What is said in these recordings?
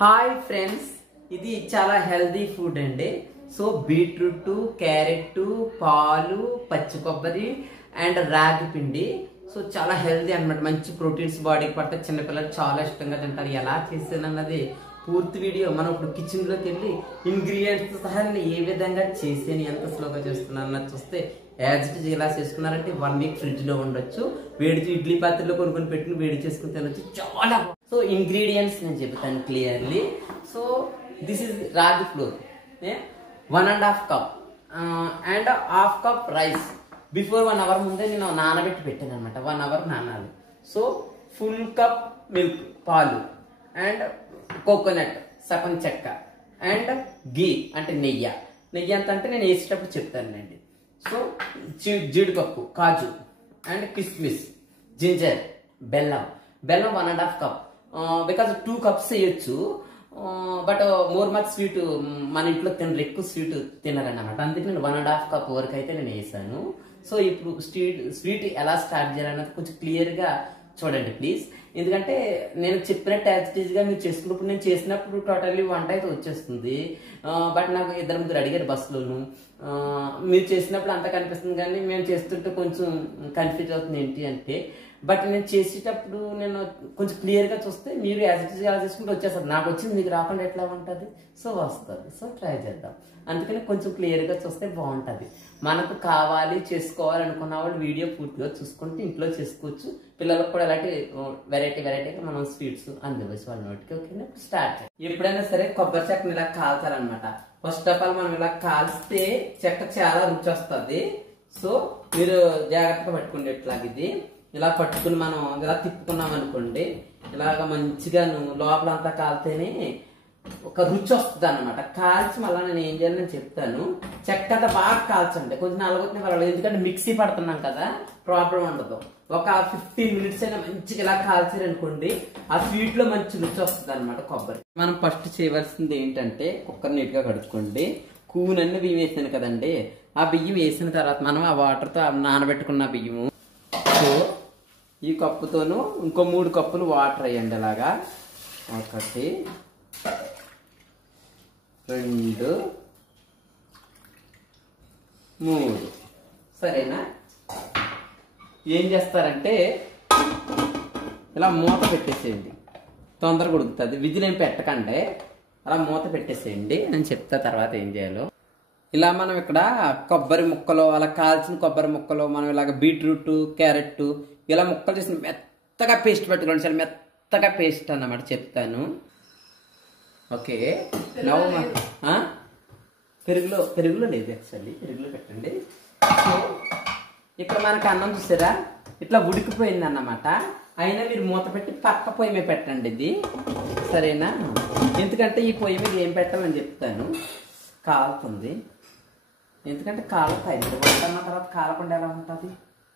Hi friends, ఇది చాలా healthy food అండి. సో బీట్రూట్, క్యారెట్, పాలు, పచ్చి కొబ్బరి అండ్ రాగి పిండి. సో చాలా హెల్దీ అన్నమాట. మంచి ప్రోటీన్స్ బాడీకి పడితే చిన్నపిల్లలు చాలా ఇష్టంగా తింటారు. ఎలా చేసానన్నది పూర్తి వీడియో మనం ఇప్పుడు కిచెన్ లోకి వెళ్ళి ఇంగ్రీడియంట్స్ సహా నేను ఏ విధంగా చేసాను, ఎంత స్లోగా చేస్తున్నాను అన్నది చూస్తే యాజ్ ఇట్ ఈజ్ ఎలా చేసుకున్నారంటే 1 వీక్ ఫ్రిడ్జ్ లో ఉండొచ్చు. వేడి ఇడ్లీ పాత్రలో కొనుక్కొని పెట్టుకుని వేడి చేసుకుని తినొచ్చు. చాలా సో ఇంగ్రీడియంట్స్ నేను చెబుతాను clearly. So this is ragi flour, 1.5 cup and half cup rice. Before 1 hour ముందే నేను నానబెట్టి పెట్టాను అనమాట. 1 అవర్ నానాలి. సో ఫుల్ కప్ మిల్క్, పాలు అండ్ కోకోనట్ సగం చెక్క అండ్ గీ అంటే నెయ్యి. నెయ్యి ఎంత అంటే నేను వేసేటప్పుడు చెప్తానండి. సో జీడిపప్పు, కాజు అండ్ కిస్మిస్, జింజర్, బెల్లం 1.5 కప్. బికాజ్ 2 కప్స్ వేయొచ్చు. బట్ మోర్ మచ్ స్వీట్ మన ఇంట్లో తినరు, ఎక్కువ స్వీట్ తినరన్నమాట. అందుకే నేను 1.5 కప్ వరకు అయితే నేను వేసాను. సో ఇప్పుడు స్వీట్ ఎలా స్టార్ట్ చేయాలన్నది కొంచెం క్లియర్ గా చూడండి ప్లీజ్. ఎందుకంటే నేను చెప్పినట్టు యాజ్ గా మీరు చేసుకున్నప్పుడు, నేను చేసినప్పుడు టోటల్లీ వంట అయితే వచ్చేస్తుంది. బట్ నాకు 2-3 అడిగారు బస్సులోను. మీరు చేసినప్పుడు అంతా కనిపిస్తుంది, కానీ మేము చేస్తుంటే కొంచెం కన్ఫ్యూజ్ అవుతుంది ఏంటి అంటే. బట్ నేను చేసేటప్పుడు నేను కొంచెం క్లియర్ గా చూస్తే మీరు యాజ్ ఇట్ ఈస్ గా చేసుకుంటూ వచ్చేస్తారు. నాకు వచ్చింది మీకు రాకుండా ఎట్లా ఉంటుంది? సో వస్తుంది. సో ట్రై చేద్దాం. అందుకని కొంచెం క్లియర్ గా చూస్తే బాగుంటది. మనకు కావాలి చేసుకోవాలనుకున్న వాళ్ళు వీడియో పూర్తిగా చూసుకుంటే ఇంట్లో చేసుకోవచ్చు. పిల్లలకు కూడా ఇలాంటి వెరైటీగా మనం స్వీట్స్ అందివచ్చు వాళ్ళ నోటికి. ఓకేనా, స్టార్ట్. ఎప్పుడైనా సరే కొబ్బరి చెక్కని ఇలా కాల్చాలన్నమాట. ఫస్ట్ ఆఫ్ ఆల్ మనం ఇలా కాల్స్తే చెక్క చాలా రుచి వస్తుంది. సో మీరు జాగ్రత్తగా పట్టుకోండి. ఇట్లాగ ఇది ఇలా పట్టుకుని మనం ఇలా తిప్పుకున్నాం అనుకోండి, ఇలాగ మంచిగా లోపల అంతా కాలితేనే ఒక రుచి వస్తుంది అనమాట. కాల్చి మళ్ళీ నేను ఏం చేయాలి నేను చెప్తాను. చెక్క అంతా బాగా కాల్చండి. కొంచెం నలగొట్టిన పర్వాలేదు, ఎందుకంటే మిక్సీ పడుతున్నాం కదా, ప్రాబ్లం ఉండదు. ఒక 15 మినిట్స్ అయినా మంచిగా ఇలా కాల్చారనుకోండి, ఆ స్వీట్ లో మంచి రుచి వస్తుంది అనమాట కొబ్బరి. మనం ఫస్ట్ చేయవలసింది ఏంటంటే కుక్కర్ నీట్ గా కడుక్కోండి. కూనన్ని బియ్యం వేసాను కదండి, ఆ బియ్యం వేసిన తర్వాత మనం ఆ వాటర్ తో నానబెట్టుకున్న బియ్యము, సో ఈ కప్పుతోను ఇంకో 3 కప్పులు వాటర్ వేయండి. అలాగా 1 2 3. సరేనా? ఏం చేస్తారంటే ఇలా మూత పెట్టేసేయండి. తొందరగా ఉడుకుతుంది. విజిల్ ఏం పెట్టకండి, అలా మూత పెట్టేసేయండి. నేను చెప్తా తర్వాత ఏం చేయాలో. ఇలా మనం ఇక్కడ కొబ్బరి ముక్కలు, అలా కాల్చిన కొబ్బరి ముక్కలు, మనం ఇలాగ బీట్రూట్, క్యారెట్ ఇలా ముక్కలు చేసిన మెత్తగా పేస్ట్ పెట్టుకోండి. చాలా మెత్తగా పేస్ట్ అన్నమాట చెప్తాను. ఓకే, పెరుగులో లేదు, యాక్చువల్లీ పెరుగులో పెట్టండి. సో ఇక్కడ మనకు అన్నం చూసారా ఇట్లా ఉడికిపోయింది అన్నమాట. అయినా మీరు మూత పెట్టి పక్క పొయ్యి మీద పెట్టండి ఇది. సరేనా? ఎందుకంటే ఈ పొయ్యి మీద ఏం పెట్టాలని చెప్తాను. కాలుతుంది, ఎందుకంటే కాలుతాయి. వంటన్న తర్వాత కాలకుండా ఎలా ఉంటుంది?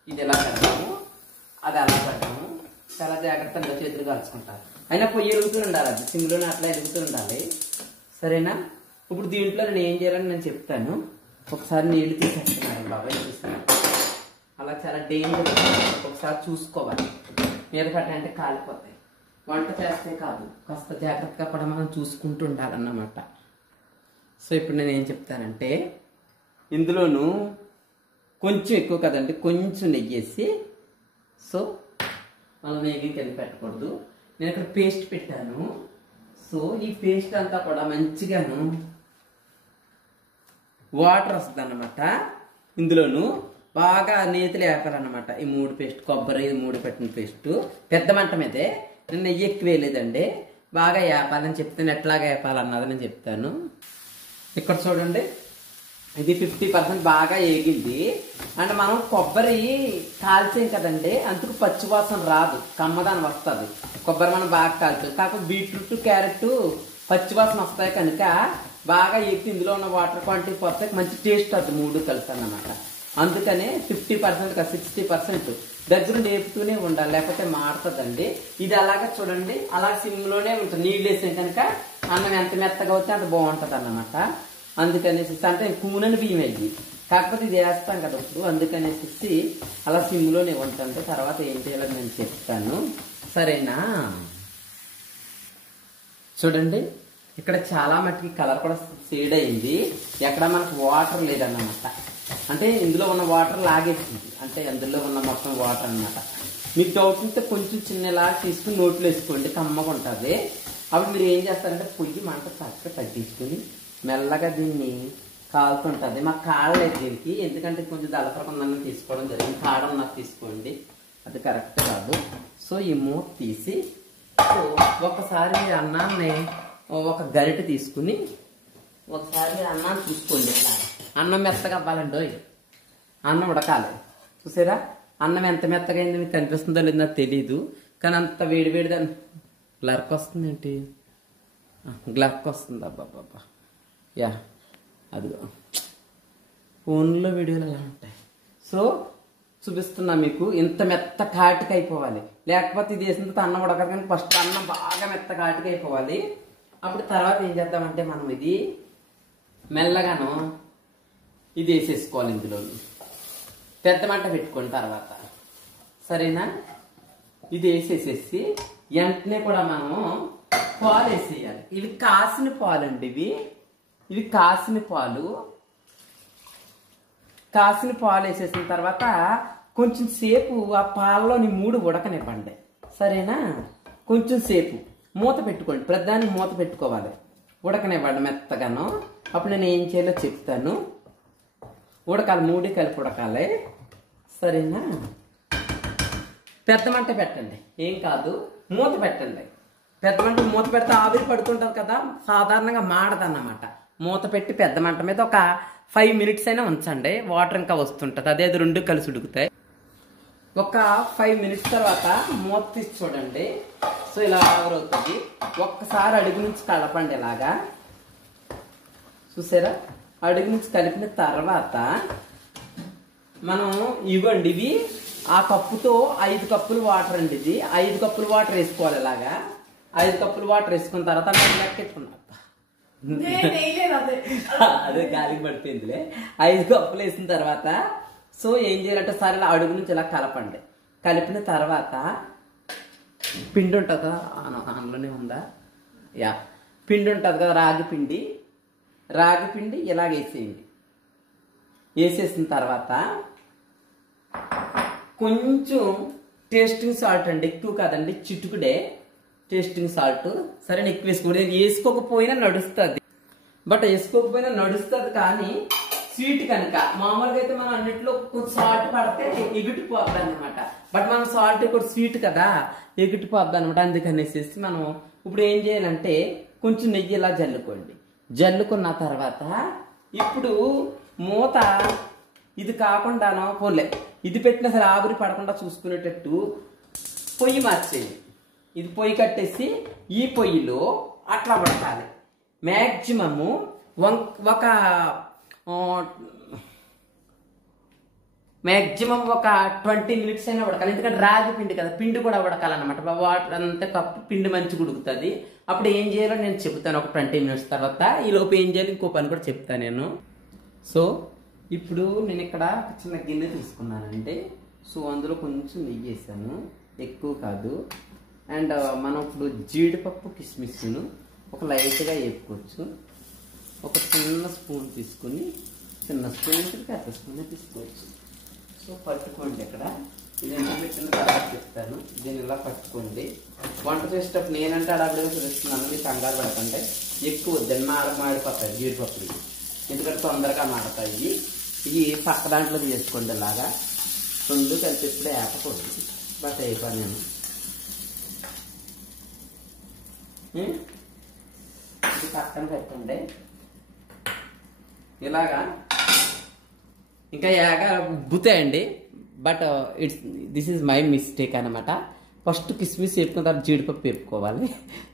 ఇది ఎలా పెడతాము, అది ఎలా పెడతాము, చాలా జాగ్రత్తగా చేతులు కాల్చుకుంటారు. అయినా పొయ్యి ఎరుగుతూ ఉండాలి, అది సిమ్లోనే అట్లా ఎరుగుతూ ఉండాలి. సరేనా? ఇప్పుడు దీంట్లో నేను ఏం చేయాలని నేను చెప్తాను. ఒకసారి నీళ్లు తీసేస్తున్నాను బాబాయ్, చూస్తున్నాను. అలా చాలా డేంజర్, ఒకసారి చూసుకోవాలి. మీద పెట్టంటే కాలిపోతాయి. వంట చేస్తే కాదు, కాస్త జాగ్రత్తగా కూడా మనం చూసుకుంటూ ఉండాలన్నమాట. సో ఇప్పుడు నేను ఏం చెప్తానంటే, ఇందులోను కొంచెం ఎక్కువ కదండి, కొంచెం నెయ్యి వేసి, సో మనం నెయ్యి కింద పెట్టకూడదు. నేను ఇక్కడ పేస్ట్ పెట్టాను. సో ఈ పేస్ట్ అంతా కూడా మంచిగాను వాటర్ వస్తుంది అన్నమాట. ఇందులోను బాగా నేతిలో వేపాలన్నమాట. ఈ 3 పేస్ట్, కొబ్బరి 3 పెట్టిన పేస్ట్ పెద్ద మంట మీదే. నేను నెయ్యి ఎక్కువ వేయలేదండి, బాగా వేపాలని చెప్తాను. ఎట్లాగా వేపాలన్నది నేను చెప్తాను. ఇక్కడ చూడండి, ఇది 50% బాగా ఏగింది. అంటే మనం కొబ్బరి కాల్చాం కదండి, అందుకు పచ్చివాసన రాదు, కమ్మదాని వస్తుంది. కొబ్బరి మనం బాగా కాల్చాం. కాకపోతే బీట్రూట్, క్యారెట్ పచ్చివాసన వస్తాయి కనుక బాగా ఏగి ఇందులో ఉన్న వాటర్ క్వాంటిటీ పోతే మంచి టేస్ట్ వస్తుంది 3 కలిసి అన్నమాట. అందుకనే 50% 60% దగ్గరుండి వేపుతూనే ఉండాలి, లేకపోతే మారుతుందండి. ఇది అలాగే చూడండి, అలా సిమ్లోనే ఉంటుంది. నీళ్ళు వేసాం కనుక అన్నం ఎంత మెత్తగా అవుతే అంత బాగుంటుంది అన్నమాట. అందుకనేసి అంటే కూనని బియ్యం అయ్యి, కాకపోతే ఇది వేస్తాం కదా ఇప్పుడు, అందుకనేసి అలా సిమ్లోనే ఉంటుంది. తర్వాత ఏం చేయాలని నేను చెప్తాను. సరేనా? చూడండి ఇక్కడ చాలా మట్టికి కలర్ కూడా షేడ్ అయింది, ఎక్కడ మనకు వాటర్ లేదన్నమాట. అంటే ఇందులో ఉన్న వాటర్ లాగేసింది, అంటే అందులో ఉన్న మొత్తం వాటర్ అన్నమాట. మీకు డౌట్ ఉంటే కొంచెం చిన్నలా తీసుకుని నోట్లో వేసుకోండి, కమ్మగా ఉంటుంది. అప్పుడు మీరు ఏం చేస్తారంటే పొయ్యి మంట చక్కగా తగ్గించుకుని మెల్లగా దీన్ని కాలుతుంటుంది. మాకు కాడలేదు దీనికి, ఎందుకంటే కొంచెం దళపరకుందని తీసుకోవడం జరిగింది. కాడం నాకు తీసుకోండి, అది కరెక్ట్ కాదు. సో ఈ మూత తీసి ఒకసారి మీరు అన్నాన్ని ఒక గరిటె తీసుకుని ఒకసారి మీరు అన్నాన్ని చూసుకోండి. ఇట్లా అన్నం మెత్తగా అవ్వాలండి, అన్నం ఉడకాలి. చూసారా అన్నం ఎంత మెత్తగా అయింది మీకు కనిపిస్తుందో లేదో నాకు తెలీదు, కానీ అంత వేడివేడిగా గ్లర్క్ వస్తుంది ఏంటి, గ్లర్క్ వస్తుంది. అబ్బాబ్బా యా అదిగో ఫోన్లో వీడియోలు ఎలా ఉంటాయి. సో చూపిస్తున్నా మీకు, ఇంత మెత్త కాటికి అయిపోవాలి, లేకపోతే ఇది వేసిన తర్వాత అన్నం ఉడకదు. కానీ ఫస్ట్ అన్నం బాగా మెత్త కాటికి అయిపోవాలి. అప్పుడు తర్వాత ఏం చేద్దామంటే మనం ఇది మెల్లగాను ఇది వేసేసుకోవాలి. ఇందులో పెద్ద మంట పెట్టుకోండి తర్వాత, సరేనా. ఇది వేసేసేసి వెంటనే కూడా మనం పాలు వేసేయాలి. ఇవి కాసిన పాలు అండి, ఇవి కాసిన పాలు. కాసిన పాలు వేసేసిన తర్వాత కొంచెం సేపు ఆ పాలలోని మూడు ఉడకనివ్వండి, సరేనా. కొంచెం సేపు మూత పెట్టుకోండి, ప్రధాని మూత పెట్టుకోవాలి, ఉడకనివ్వండి మెత్తగాను. అప్పుడు నేను ఏం చేయాలో చెప్తాను. ఉడకాలి, మూడు కలిపి ఉడకాలి, సరేనా. పెద్ద మంట పెట్టండి, ఏం కాదు, మూత పెట్టండి. పెద్ద మంట మూత పెడితే ఆవిరి పడుతుంటుంది కదా, సాధారణంగా మాడదన్నమాట. మూత పెట్టి పెద్ద మంట మీద ఒక 5 minutes అయినా ఉంచండి, వాటర్ ఇంకా వస్తుంటుంది, అదే రెండు కలిసి ఉడుకుతాయి. ఒక 5 minutes తర్వాత మూత తీసి చూడండి. సో ఇలా ఆవిరవుతుంది. ఒక్కసారి అడుగు నుంచి కలపండి ఇలాగా, చూసారా. అడుగు నుంచి కలిపిన తర్వాత మనం ఇవ్వండి, ఇవి ఆ కప్పుతో 5 కప్పులు వాటర్ అండి. ఇది 5 కప్పులు వాటర్ వేసుకోవాలి. ఇలాగా 5 కప్పులు వాటర్ వేసుకున్న తర్వాత లెక్కెట్టుకున్నా, అదే గాలికి పడిపోయిందిలే. 5 కప్పులు వేసిన తర్వాత సో ఏం చేయాలంటే సరే ఇలా అడుగు నుంచి ఇలా కలపండి. కలిపిన తర్వాత పిండి ఉంటుంది కదా, అందులోనే ఉందా, యా పిండి ఉంటుంది కదా, రాగి పిండి ఇలా వేసేయండి. వేసేసిన తర్వాత కొంచెం టేస్టింగ్ సాల్ట్ అండి, ఎక్కువ కాదండి, చిటుకుడే టేస్టింగ్ సాల్ట్. సరే ఎక్కువ వేసుకోండి, వేసుకోకపోయినా నడుస్తుంది, బట్ వేసుకోకపోయినా నడుస్తుంది. కానీ స్వీట్ కనుక మామూలుగా అయితే మనం అన్నింటిలో కొంచెం సాల్ట్ పడితే ఎగిటిపోద్ది అనమాట. బట్ మనం సాల్ట్ కూడా స్వీట్ కదా, ఎగిటిపోద్ది అనమాట. అందుకనేసి మనం ఇప్పుడు ఏం చేయాలంటే కొంచెం నెయ్యి ఇలా జల్లుకోండి. జల్లుకున్న తర్వాత ఇప్పుడు మూత ఇది కాకుండానో పోలే, ఇది పెట్టినా సరే ఆవిరి పడకుండా చూసుకునేటట్టు పొయ్యి మార్చేయండి. ఇది పొయ్యి కట్టేసి ఈ పొయ్యిలో అట్లా పడతాలి. మ్యాక్సిమము ఒక 20 minutes అయినా ఉడకాలి. ఎందుకంటే రాగి పిండి కదా, పిండి కూడా ఉడకాలన్నమాట. వాటర్ అంతా కప్పు పిండి మంచిగా ఉడుకుతుంది. అప్పుడు ఏం చేయాలో నేను చెప్తాను ఒక 20 minutes తర్వాత. ఈ లోపు ఏం చేయాలి ఇంకో పని కూడా చెప్తాను నేను. సో ఇప్పుడు నేను ఇక్కడ చిన్న గిన్నె తీసుకున్నానండి. సో అందులో కొంచెం నెయ్యి వేసాను, ఎక్కువ కాదు. అండ్ మనం ఇప్పుడు జీడిపప్పు కిస్మిస్ను ఒక లైట్గా వేపుకోవచ్చు. ఒక చిన్న స్పూన్ తీసుకుని, చిన్న స్పూన్ పెద్ద స్పూన్ తీసుకోవచ్చు. సో పట్టుకోండి. ఇక్కడ ఇది ఎంత పెట్టిన తర్వాత చెప్తాను. దీన్ని ఇలా పట్టుకోండి. వంట చేసేటప్పుడు నేనంటే అడగడమే చూపిస్తున్నాను, మీరు కంగారు పడకండి. ఎక్కువ వద్దండి, మాడిపోతాయి జీడిపప్పులు, ఎందుకంటే తొందరగా మాడతాయి. ఇవి పక్క దాంట్లో చేసుకోండి. ఇలాగా రెండు కలిపి ఇప్పుడే వేపకూడదు, బట్ అయిపోయాను. ఇది పక్కన పెట్టండి. ఇలాగా ఇంకా ఏగా ఉబ్బుతాయండి, but this is my mistake అనమాట. ఫస్ట్ కిస్మిస్ వేపుకున్న తర్వాత జీడిపప్పు వేపుకోవాలి.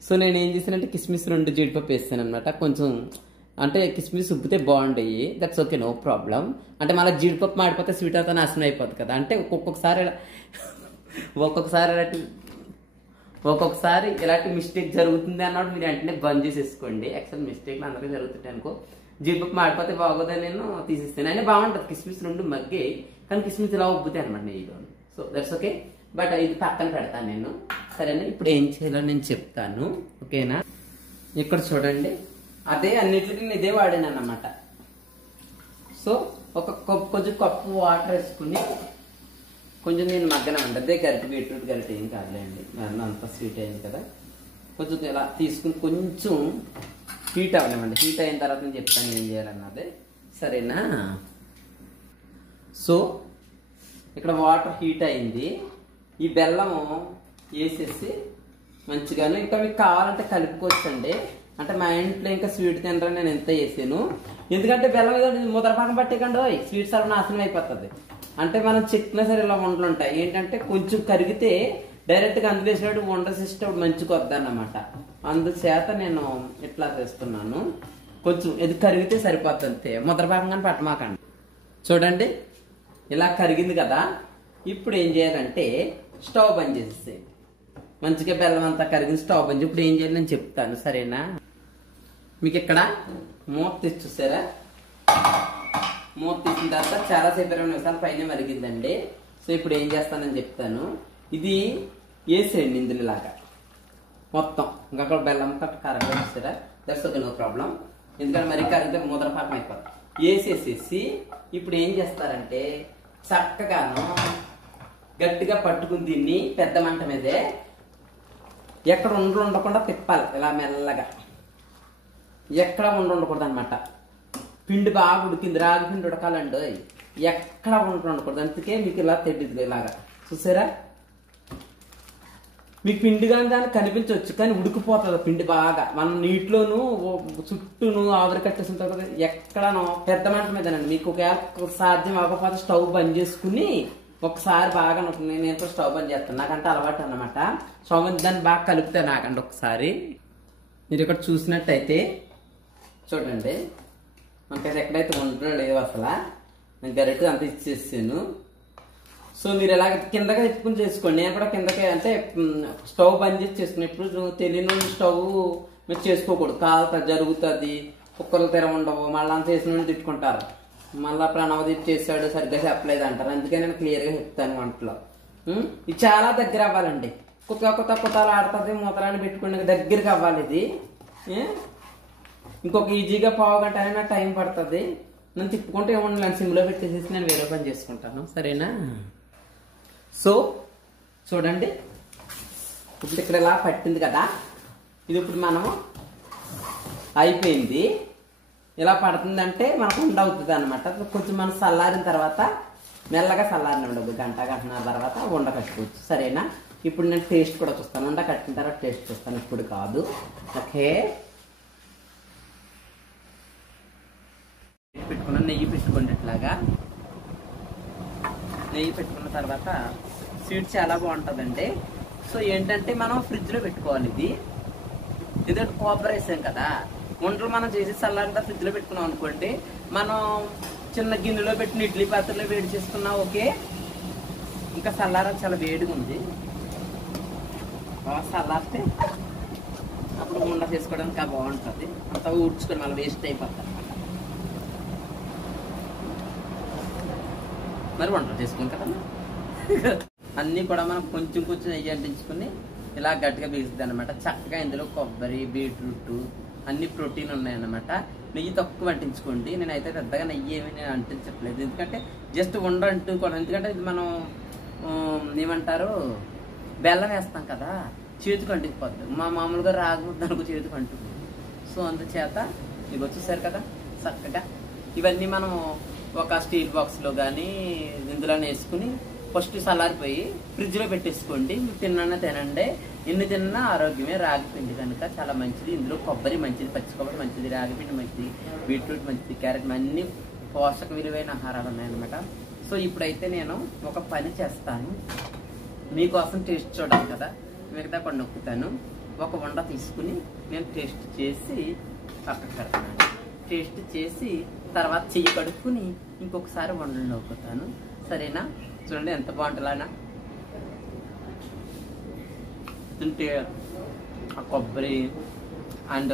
సో నేను ఏం చేశానంటే కిస్మిస్ 2 జీడిపప్పు వేస్తాను అనమాట. కొంచెం అంటే కిస్మిస్ ఉబ్బితే బాగుండయి, దట్స్ ఓకే, నో ప్రాబ్లం. అంటే మళ్ళీ జీడిపప్పు మాడిపోతే స్వీట్ అవుతా నాశనం అయిపోతుంది కదా. అంటే ఒక్కొక్కసారి ఇలాంటి మిస్టేక్ జరుగుతుంది అన్నప్పుడు మీరు వెంటనే బంద్ చేసేసుకోండి. యాక్చువల్ మిస్టేక్లు అందరికీ జరుగుతుంటాయి అనుకో. జీడిపప్పు మాడిపోతే బాగోదని నేను తీసేస్తాను. అయినా బాగుంటుంది, కిస్మిస్ 2 మగ్గే, కానీ కిస్మిస్ ఇలా ఉబ్బుతాయి అనమాట నెయ్యిలో. సో దట్స్ ఓకే, బట్ ఇది పక్కన పెడతాను నేను, సరేనా. ఇప్పుడు ఏం చేయాలో నేను చెప్తాను, ఓకేనా. ఇక్కడ చూడండి, అదే అన్నిటికి నేను ఇదే వాడాను అన్నమాట. సో ఒక కొంచెం కప్పు వాటర్ వేసుకుని కొంచెం నేను మగ్గనమండి. అదే గరిటె, బీట్రూట్ గరిటె ఏం కాదులేండి, అంత స్వీట్ అయింది కదా. కొంచెం ఇలా తీసుకుని కొంచెం హీట్ అవ్వలేమండి. హీట్ అయిన తర్వాత నేను చెప్తాను ఏం చేయాలన్నది, సరేనా? సో ఇక్కడ వాటర్ హీట్ అయింది, ఈ బెల్లము వేసేసి మంచిగాను, ఇంకా మీకు కావాలంటే కలుపుకోవచ్చండి. అంటే మా ఇంట్లో ఇంకా స్వీట్ తినరని నేను ఎంత వేసాను, ఎందుకంటే బెల్లం మీద ముద్రపాకం పట్టేకండి స్వీట్ సర్వనాశనం అయిపోతుంది. అంటే మనం చెక్కినా సరే ఇలా ఉండలు ఉంటాయి, ఏంటంటే కొంచెం కరిగితే డైరెక్ట్గా అందులో వేసినట్టు వండ సిస్టమ్ మంచిగా వద్దన్నమాట. అందుచేత నేను ఇట్లా చేస్తున్నాను. కొంచెం ఇది కరిగితే సరిపోతుంది అంతే, ముద్రపాకం కానీ పట్టమాకండి. చూడండి ఇలా కరిగింది కదా. ఇప్పుడు ఏం చేయాలంటే స్టవ్ బంద్ చేసేసి మంచిగా బెల్లం అంతా కరిగింది, స్టవ్ బంద్. ఇప్పుడు ఏం చేయాలి నేను చెప్తాను, సరేనా? మీకు ఇక్కడ మూత తీసి చూసారా? మూత తీసిన తర్వాత చాలాసేపు 20 నిమిషాల పైన మరిగిందండి. సో ఇప్పుడు ఏం చేస్తానని చెప్తాను. ఇది వేసేయండి ఇందులో లాగా మొత్తం. ఇంకా బెల్లం కరెక్ట్గా చూసారా? That's okay, no problem. ఎందుకంటే మరి కరిగితే ముద్రపాకం అయిపోతుంది. వేసేసేసి ఇప్పుడు ఏం చేస్తారంటే చక్కగాను గట్టిగా పట్టుకుని దీన్ని పెద్ద మంట మీదే ఎక్కడ ఉండకుండా తిప్పాలి ఇలా మెల్లగా. ఎక్కడ ఉండకూడదు అనమాట. పిండి బాగా ఉడికింది, రాగి పిండి ఉడకాలండి, ఎక్కడ ఉండకూడదు. అందుకే మీకు ఇలా తెడ్డిది ఇలాగా చూసారా? మీకు పిండి కానీ దానికి కనిపించవచ్చు, కానీ ఉడికిపోతుంది పిండి బాగా. మనం నీటిలోనూ చుట్టూను ఆవిరి కట్టేసిన తర్వాత ఎక్కడనో పెద్ద మంట మీదనండి. మీకు ఒకవేళ సాధ్యం అవ్వకపోతే స్టవ్ బంద్ చేసుకుని ఒకసారి బాగా నేను స్టవ్ బంద్ చేస్తాను, నాకంటే అలవాటు అన్నమాట. స్టవ్ బంద్ దాన్ని బాగా కలుపుతాను నాకండి. ఒకసారి మీరు ఇక్కడ చూసినట్టయితే చూడండి, మనకైతే ఎక్కడైతే ఉండడం లేవు అసలు. నేను గరిటె అంత ఇచ్చేసాను. సో మీరు ఎలాగ కిందగా తిప్పుకుని చేసుకోండి. నేను కూడా కిందకి అంటే స్టవ్ బంద్ చేసి చేసుకునేప్పుడు తెలియని స్టవ్ మీరు చేసుకోకూడదు, కాలుతా జరుగుతుంది, కుక్కలు తెర ఉండవు, మళ్ళీ అంత చేసిన తిట్టుకుంటారు, మళ్ళీ ప్రణవదీప్ చేశాడు సరిగ్గా చెప్పలేదు అంటారు. అందుకే నేను క్లియర్గా చెప్తాను వంటలో. ఇది చాలా దగ్గర అవ్వాలండి. కొత్తలు ఆడుతుంది, మూతలాన్ని పెట్టుకునే దగ్గరికి అవ్వాలి ఇది. ఇంకొక ఈజీగా పావు గంట అయినా టైం పడుతుంది. నేను తిప్పుకుంటే ఏమన్నా సిమ్లో పెట్టేసేసి నేను వేరే పని చేసుకుంటాను, సరేనా? సో చూడండి, ఇప్పుడు ఇక్కడ ఇలా పట్టింది కదా, ఇది ఇప్పుడు మనము అయిపోయింది. ఇలా పడుతుందంటే మనకు ఉండ అవుతుంది అనమాట. కొంచెం మనం చల్లారిన తర్వాత మెల్లగా చల్లారిన ఉండదు, గంటన్నర తర్వాత ఉండ కట్టుకోవచ్చు, సరేనా? ఇప్పుడు నేను టేస్ట్ కూడా చూస్తాను, ఉండ కట్టిన తర్వాత టేస్ట్ చూస్తాను, ఇప్పుడు కాదు. ఓకే, పెట్టుకున్న నెయ్యి పెట్టుకోండి. ఇట్లాగా నెయ్యి పెట్టుకున్న తర్వాత స్వీట్ చాలా బాగుంటుందండి. సో ఏంటంటే మనం ఫ్రిడ్జ్లో పెట్టుకోవాలి. ఇది ఎందుకంటే కొబ్బరి వేసాం కదా, వంటలు మనం చేసి చల్లారంతా ఫ్రిడ్జ్లో పెట్టుకున్నాం అనుకోండి, మనం చిన్న గిన్నెలో పెట్టిన ఇడ్లీ పాత్రలో వేడి చేసుకున్నాం. ఓకే, ఇంకా చల్లార చాలా వేడిగా ఉంది, బాగా చల్లారితే అప్పుడు ఉండ చేసుకోవడానికి బాగుంటుంది. అంతా ఊడ్చుకొని మళ్ళీ వేస్ట్ అయిపోతుంది. మరి వంటలు చేసుకోండి కదమ్మా. అన్నీ కూడా మనం కొంచెం కొంచెం నెయ్యి అంటించుకుని ఇలా గట్టిగా బీగుతుంది అనమాట. చక్కగా ఇందులో కొబ్బరి, బీట్రూట్ అన్ని ప్రోటీన్ ఉన్నాయన్నమాట. నెయ్యి తక్కువ అంటించుకోండి. నేనైతే పెద్దగా నెయ్యి ఏమి నేను అంటించట్లేదు, ఎందుకంటే జస్ట్ ఉండ అంటుకోవడం. ఎందుకంటే ఇది మనం ఏమంటారు బెల్లం వేస్తాం కదా, చేతికి అంటుకుపోతుంది. మామూలుగా రాగుదానికి చేతికి అంటుకుంది. సో అందుచేత ఇవి వచ్చేసారు కదా చక్కగా. ఇవన్నీ మనం ఒక స్టీల్ బాక్స్లో కానీ ఇందులో వేసుకుని ఫస్ట్ చల్లారిపోయి ఫ్రిడ్జ్లో పెట్టేసుకోండి. తిన్నా తినండి, ఎన్ని తిన్నా ఆరోగ్యమే. రాగి పిండి కనుక చాలా మంచిది. ఇందులో కొబ్బరి మంచిది, పచ్చి కొబ్బరి మంచిది, రాగి పిండి మంచిది, బీట్రూట్ మంచిది, క్యారెట్ అన్ని పోషక విలువైన ఆహారాలు ఉన్నాయన్నమాట. సో ఇప్పుడైతే నేను ఒక పని చేస్తాను, మీకోసం టేస్ట్ చూడాలి కదా, మిగతా కొన్ని నొక్కుతాను. ఒక వండ తీసుకుని నేను టేస్ట్ చేసి పక్కకు పెడతాను. టేస్ట్ చేసి తర్వాత చెయ్యి కడుక్కుని ఇంకొకసారి వండలు నొక్కుతాను, సరేనా? చూడండి ఎంత బాగుంటుందా. తింటే ఆ కొబ్బరి అండ్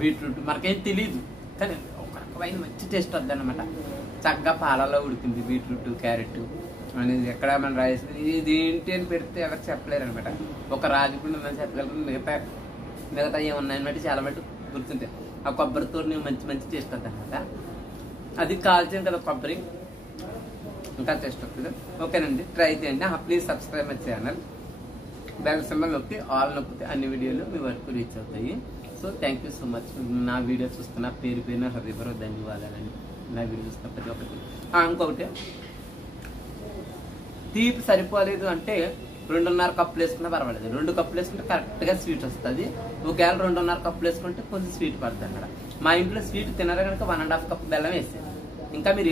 బీట్రూట్ మనకేం తెలీదు, కానీ ఒక రకమైన మంచి టేస్ట్ వద్దు అనమాట. చక్కగా పాలలో ఉడికింది బీట్రూట్, క్యారెట్ అనేది. ఎక్కడ మన రైస్ ఇది ఏంటి అని పెడితే ఎవరు చెప్పలేరు అనమాట. ఒక రాగి పిండి ఉందని చెప్పగలను, మిగతా మిగతా ఏమున్నాయన్నట్టు చాలా మటు గుర్తుంటాయి. ఆ కొబ్బరితో మంచి మంచి టేస్ట్ వస్తుంది అనమాట. అది కాల్చాం కదా కొబ్బరి, ఇంకా టేస్ట్ వస్తుంది. ఓకేనండి, ట్రై చేయండి. Please subscribe my channel. Bell symbol నొక్కి ఆల్ నొక్కితే అన్ని వీడియోలు మీ వరకు రీచ్ అవుతాయి. So thank you so much. నా వీడియో చూస్తున్నా పేరు పేరున హృదయపూర్వక ధన్యవాదాలండి. నా వీడియో చూస్తున్న ప్రతి ఒక్కరికి. ఇంకొకటి, తీపి సరిపోలేదు అంటే 2.5 కప్పులు వేసుకున్నా పర్వాలేదు. 2 కప్పులు వేసుకుంటే కరెక్ట్గా స్వీట్ వస్తుంది. ఒకవేళ 2.5 కప్పులు వేసుకుంటే కొంచెం స్వీట్ పడుతుంది అక్కడ. మా ఇంట్లో స్వీట్ తినరు కనుక 1.5 కప్పు బెల్లం వేసేది. ఇంకా మీరు